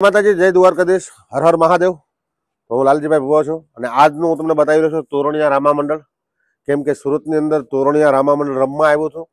માતાજી, જય દ્વારકાધીશ, હર હર મહાદેવ। તો હું લાલજીભાઈ ભુવા છું અને આજનું હું તમને બતાવી રહ્યો છું તોરણિયા રામા મંડળ। કેમ કે સુરતની અંદર તોરણિયા રામા મંડળ રમવા આવ્યો છું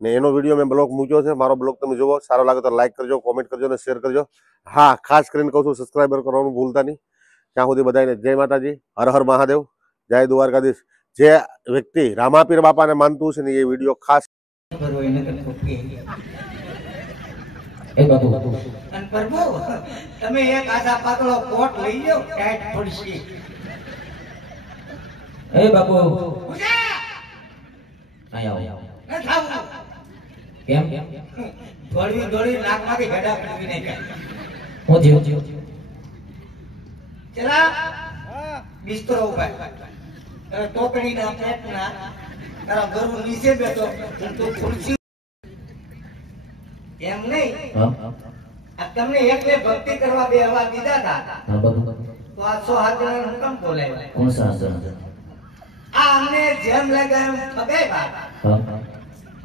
ને એનો વિડીયો મેં બ્લોગ મૂક્યો છે। મારો બ્લોગ તમે જુઓ, સારો લાગે તો લાઈક કરજો, કોમેન્ટ કરજો અને શેર કરજો। હા, ખાસ કરીને કહું છું સબસ્ક્રાઈબર કરવાનું ભૂલતા નહીં। ત્યાં સુધી બધાને જય માતાજી, હર હર મહાદેવ, જય દ્વારકાધીશ। જે વ્યક્તિ રામાપીર બાપાને માનતું છે ને એ વિડીયો ખાસ એ બાપુ અને પ્રભુ તમે એક આધા પાતળો કોટ લઈ લો, ટાઈટ પડશે। એ બાપુ આયા ન થાવ કેમ દોડી નાકમાંથી ગડા કાઢી નાખ્યા। હું જીવ ચલા બિસ્તરો ઉપર ટોકડીના પેટના તારા ગરુ નીચે બેઠો તો ખુરશી એમ નહીં। આ તમને એકને ભક્તિ કરવા બે હવા દીધા હતા તો આ 100 હાથ જણા હું કેમ બોલાવ્યા? કોણ સા આ અમને જેમ લાગે એમ ખબે વાત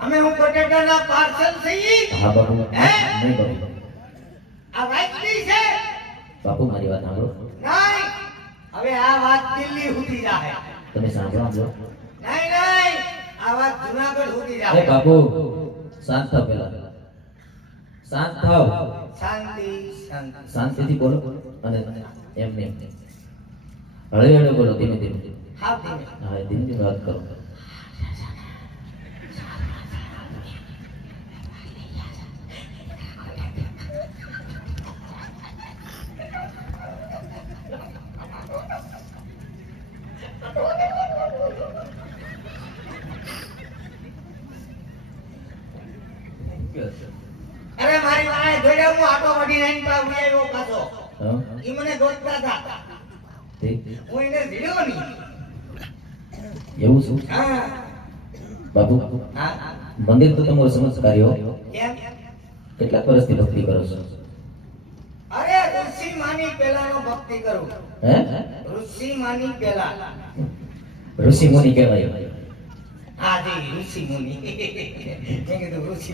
અમે હું પોટેટાના પાર્સલ થઈ। હા બાપુ નહીં બાપુ આ વાત ની છે બાપુ, મારી વાત સાંભળો। નહીં, હવે આ વાત દિલ્હી સુધી જાય, તમે સાંભળો છો? નહીં, આ વાત જુનાગઢ સુધી જાય। એ બાપુ શાંત થાવ, પેલા શાંત થાવ, શાંતિથી બોલો અને એમ હળવે બોલો, ધીમે ધીમે। હા ધીમે ધીમે વાત કરો। અરે મારી માએ જોડે હું આટો વડી નાઈન પર આવ્યો પાછો, ઈ મને ગોતતા હતા, હું એને જીડ્યો નહીં। એવું શું? હા બાપુ, હા મંદિર તો તમારો સંસ્કાર્યો કેમ? કેટલા વર્ષથી ભક્તિ કરો છો? અરે ઋષિ માની પહેલાનો ભક્તિ કરું। હે ઋષિ માની પહેલા? ઋષિ મુનિ કહેવાય? હા જી ઋષિ મુનિ, મેં કીધું ઋષિ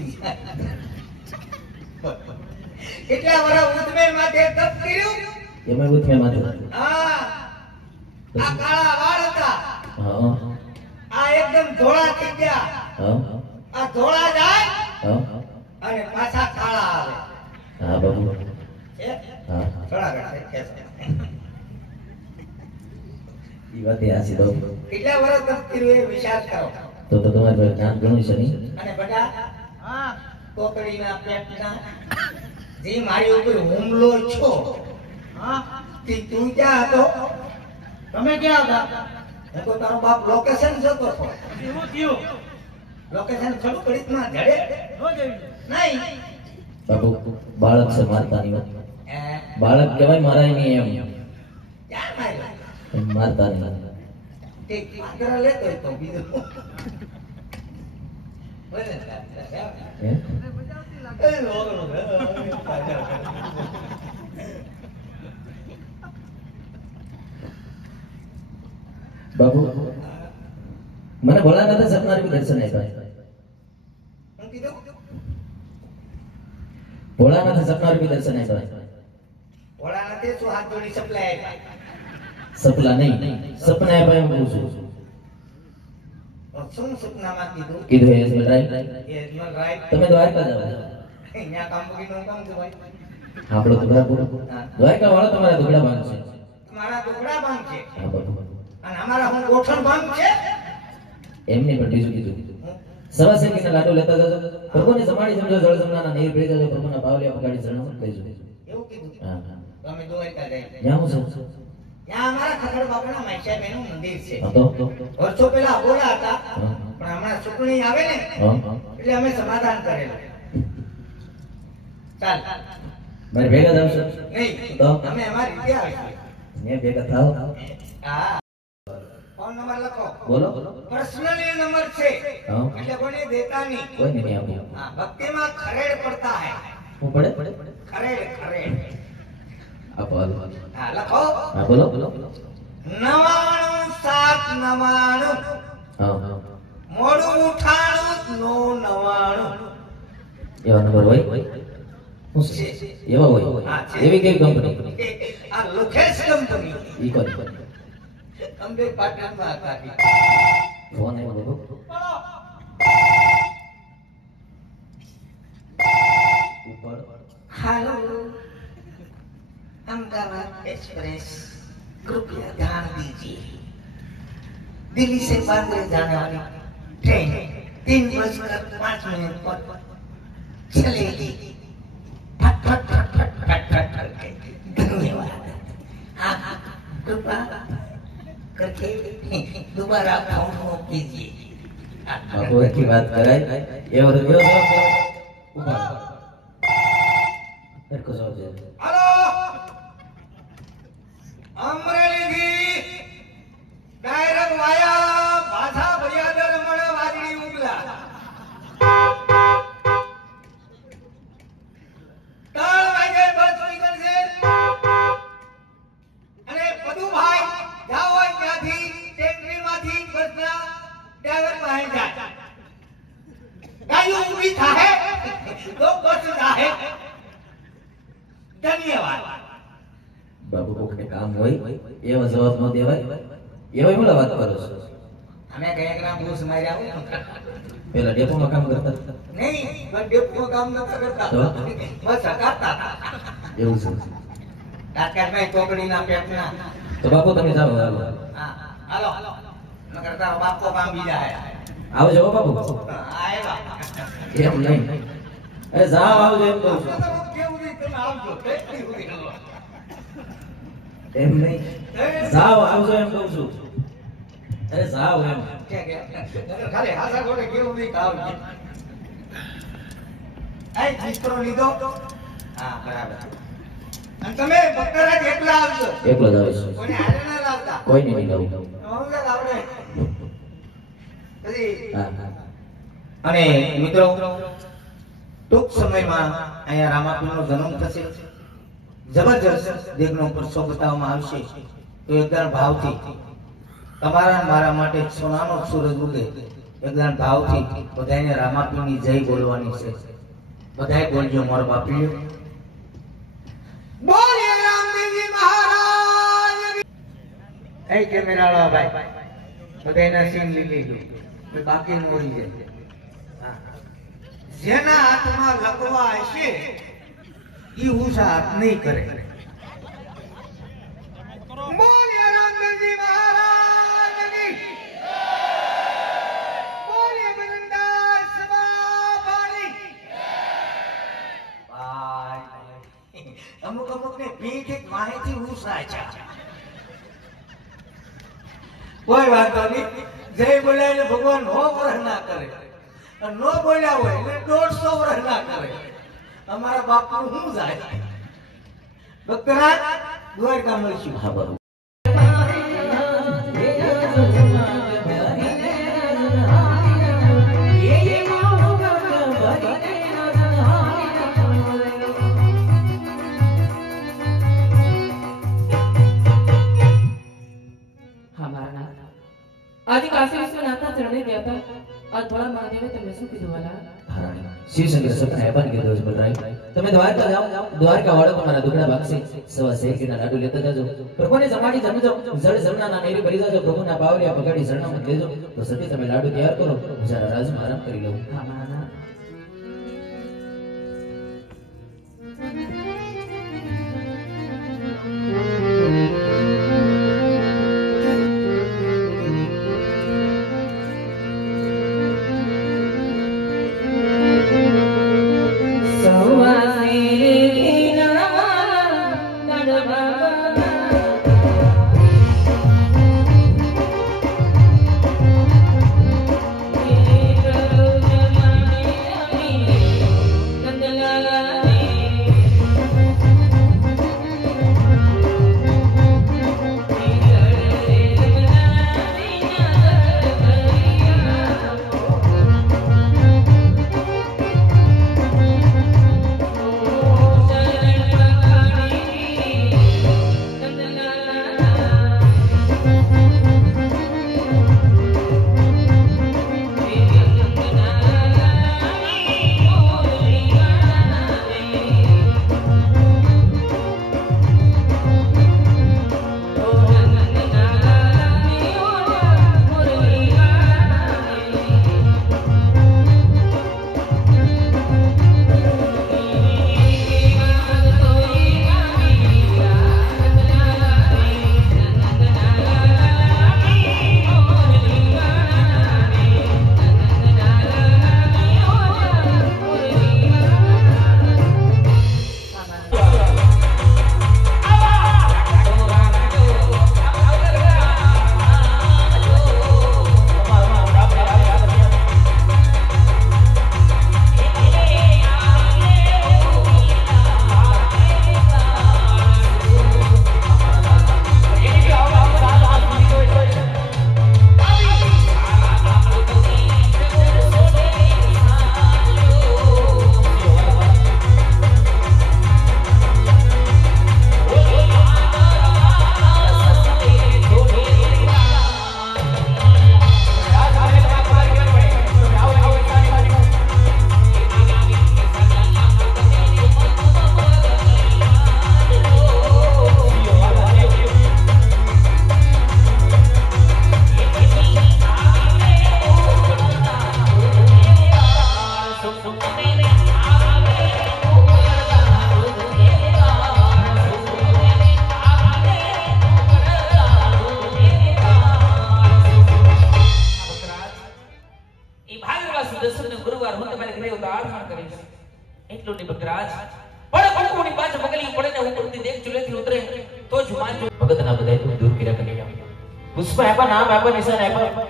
કેટલા વર્ષ ઉત્મે માથે તપ કર્યું? એમાં ઉત્મે માથે? હા, આ કાળા વાળ હતા, હા આ એકદમ ધોળા થઈ ગયા, હા આ ધોળા જાય, હા અને પાછા કાળા આવે। હા બાબુ હા થોડા ઘણા ખેંચો ઈ વાત આસી બાબુ। કેટલા વર્ષ તપ કર્યું એ વિચાર કરો તો તમારી પાસે જ્ઞાન ઘણું છે નહીં? અને બટા હા કોકડીના પેટના જે મારી ઉપર હુમલો છો, હા તે તું ક્યાં હતો? તમે ક્યાં હતા? હું તો તારો બાપ લોકેશન જોતો હતો। એવું થયું? લોકેશન થોડું કડીકમાં જડે નહીં બાબુ, બાળક છે મારતા નહીં, બાળક કહેવાય મારાય નહીં એમ। ક્યાં માર્યો? મારતા નહીં ઠીક માત્ર લેતો તો બીજું બાબુ મને ભોળાનાથે સપનારી દર્શન આપ્યા। ભોળાનાથે સપનારી દર્શન આપ્યા। ભોળાનાથે શું હાથ જોડી સપલા આપ્યા? સપલા નહીં, સપના આપ્યા એમ કહું છું। શું સપનામાં કીધું? કીધું યજમાન રાઈટ તમે દ્વારકા જાવ, અહીંયા કામ બગીનું કામ છે ભાઈ, આપણો ટુકડા પૂરો દ્વારકા વાળો તમારા ટુકડા ભાંગ છે, તમારા ટુકડા ભાંગ છે, હા બાપુ અને અમારા હું ગોઠણ ભાંગ છે એમને પણ બીજું કીધું સવાસેકીના લાડુ લેતા જજો, પ્રભુને સમાડી સમજો, જળ જમનાના નીર ભેગા જજો, પ્રભુના પાવલિયા પગાડી શરણામત કહીજો। એવું કીધું? હા તમે દ્વારકા જાય ત્યાં હું છું, ત્યાં અમારા ખખડ બાપાના માઈસાબેનું મંદિર છે। વર્ષો પહેલા અબોલા હતા, પણ હમણાં ચૂંટણી આવે ને એટલે અમે સમાધાન કરેલું। ચાલ મારે ભેગા આવશો? નહીં તો અમે અમારી રીતે આવીશું, મેં ભેગા થાવ। હા ફોન નંબર લખો, બોલો પર્સનલી નંબર છે એટલે કોઈને દેતા નહીં, કોઈ નહીં આપો। હા ભક્તિમાં ખરેડ પડતા હે, હું પડે ખરેડ ખરેડ આપો, હા લખો, હા બોલો 99 799 હા મોડું ઉઠાણું 99 એવા નંબર હોય હું છે એવા હોય એવી કેવી કંપની આ લોકેશ કંપની ઈ કોની અંબે પાટણમાં કાઢી ફોન આવ્યો બાબુ ઉપર हेलो अहमदाबाद एक्सप्रेस कृपया ध्यान दीजिए दिल्ली से बांद्रा जाने वाली ट्रेन 3:05 पर चलेगी फट फट फट फट फट फट करके धन्यवाद आप कृपा करके दोबारा फोन कीजिए बाबू की बात कराय ये और जो ऊपर फिर को जवाब दे हेलो अमरेली થી ડાયરેક્ટ વાયા ભાષા ભરિયાદર મળે વાજડી ઉગલા 3 વાગે બસ નીકળશે અને પદુભાઈ જાવ હોય ત્યાંથી ટેકરીમાંથી બસના ડ્રાઈવર પાસે જાય ગાડી ઊભી થાય તો બસ જાહે ધન્યવાદ बाबू को के काम होई ये जवाब न देवाय एवं मला बात करो અમે કયા ગ્રામ ઘૂસ માર્યા હું પેલા ડેપો માં કામ કરતા નહીં બસ ડેપો કામ નતા કરતા તો? બસ હકાતા એવું છે તાકાતમાં ચોકડીના પેટના તો બાપુ તમે જાઓ હાલો હા હાલો ન કરતા બાપો કામ બીજા હે આવજો હો બાપુ આયવા એમ નહીં અરે જાઓ આવજો એમ કહું છું. કેવું નહીં તમે આવજો કેટલી ઉડી ગયો એમ નહીં જાઓ આવજો એમ કહું છું અરે જાઓ એમ કે ખાલી હાસા ગોળે કેવું નહીં આવજો આ ચિત્રો લીધો હા બરાબર અને તમે બકરા એકલા આવજો એકલો જ આવીશ કોને હારે ના લાવતા કોઈ નહીં લાવું અમને આવડે પછી હા હા અને મિત્રો ટૂંક સમયમાં અહીંયા રામાપીરનો જન્મ થશે જબરજસ્ત દેખનો પ્રસંગ બતાવવામાં આવશે તો એકદમ ભાવથી તમારા અને મારા માટે સોનાનો સૂરજ ઉગે એકદમ ભાવથી બધાને રામાપીરની જય બોલવાની છે બધાય બોલજો મારો બાપી બોલીએ રામદેવજી મહારાજ એ કેમેરા ભાઈ બધાયના સીન લીધી ગયું બાકી મોડી જાય જેના હાથમાં લગવા હશે ઈ હુસા હાથ નહીં કરે બોલીએ રામદેવજી મહારાજની બોલીએ બરંદાસ બાબાની બાય અમુક ને ભીખ એક માહિતી હુસા છે કોઈ વાંધો નહીં જય બોલાય ભગવાન નો વરહ ના કરે નો બોલ્યા હોય એટલે 150 વર્ષ ના કરે અમારા બાપુ શું જાય બકરા દ્વારકા મળશું હા બાપુ आदि काशी विश्वनाथ चढ़ने गया था और थोड़ा महादेव तुमने શું કીધું વાલા શિવશંકર સપના એ પણ કીધું છે બલરાય તમે દ્વારકા જાઓ દ્વારકા વાળો તમારા દુખડા ભાગશે સવા શેકીના લાડુ લેતા જાજો પ્રભુને જમાડી જમજો જળ જમનાના નેરી ભરી જાજો પ્રભુના બાવરિયા પકડી શરણામત લેજો તો સતી તમે લાડુ તૈયાર કરો હું જરા રાજમાં આરામ કરી લઉં હા મારા Thank you. ભગતના બધા દુઃખ દૂર કર્યા કનૈયા. પુષ્પ આપ્યા, નામ આપ્યા, નિશાન આપ્યા.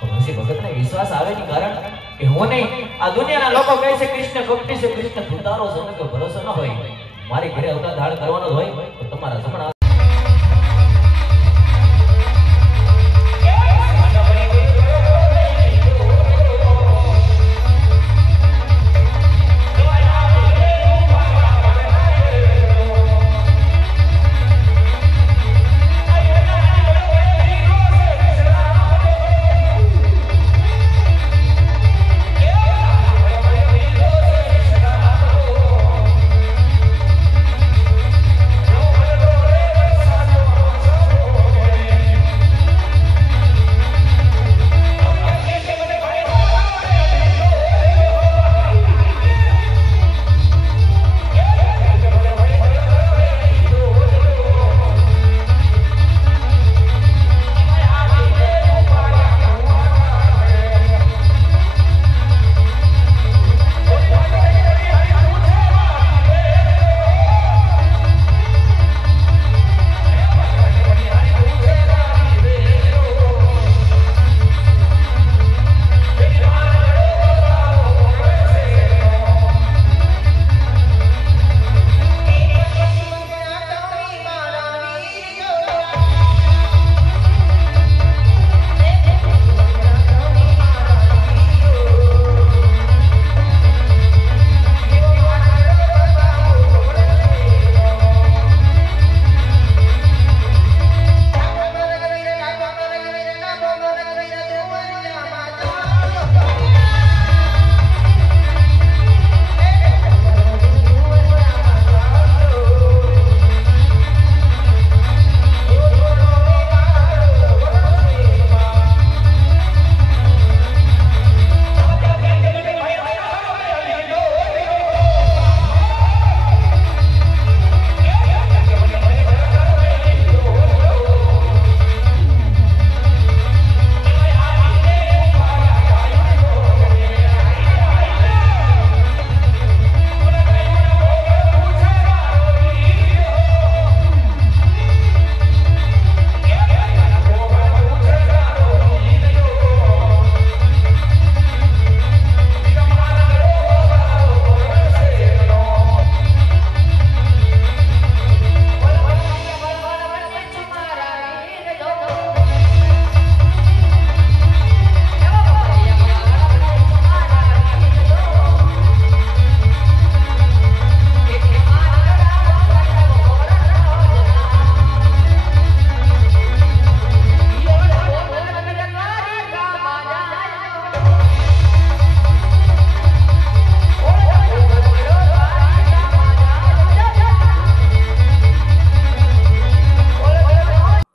પણ હજી ભગતને વિશ્વાસ આવે નહીં, કારણ કે હું નહીં, આ દુનિયાના લોકો કહે છે કૃષ્ણ કપટી છે, કૃષ્ણ ધુતારો છે, કે ભરોસો ન હોય. મારી ઘરે અવતાર ધારણ કરવાનો જ હોય તો તમારા જમણા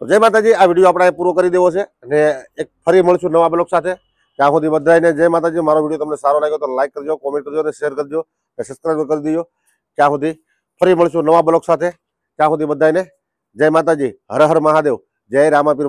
જય માતાજી. આ વિડીયો આપણે પૂરો કરી દેવો છે અને એક ફરી મળશું નવા બ્લોગ સાથે. ત્યાં સુધી બધાને જય માતાજી. મારો વિડીયો તમને સારો લાગ્યો તો લાઈક કરજો, કોમેન્ટ કરજો અને શેર કરજો અને સબસ્ક્રાઈબ કરી દેજો. ત્યાં સુધી ફરી મળશું નવા બ્લોગ સાથે. ત્યાં સુધી બધાને જય માતાજી. હર હર મહાદેવ. જય રામાપીર.